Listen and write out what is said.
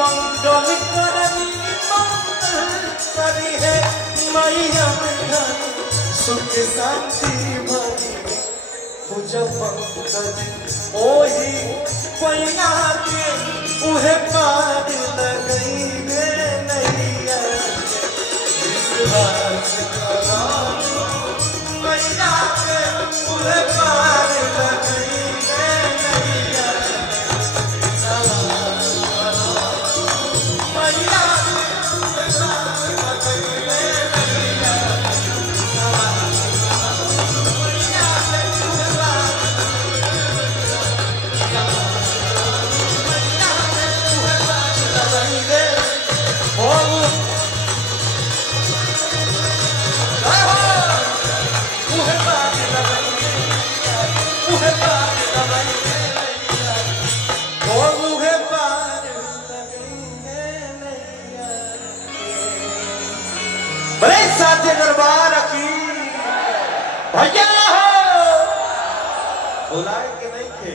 मंगल करनी मंगल करी है मैया में सुख शांति भरी पूजा पंकज ओही पैया के उहे पार लगई गे नैया विश्वास करा मैया के उहे पार लगई गे नैया मैया साथे दरबार की भैया हो बुलाए के नहीं थे।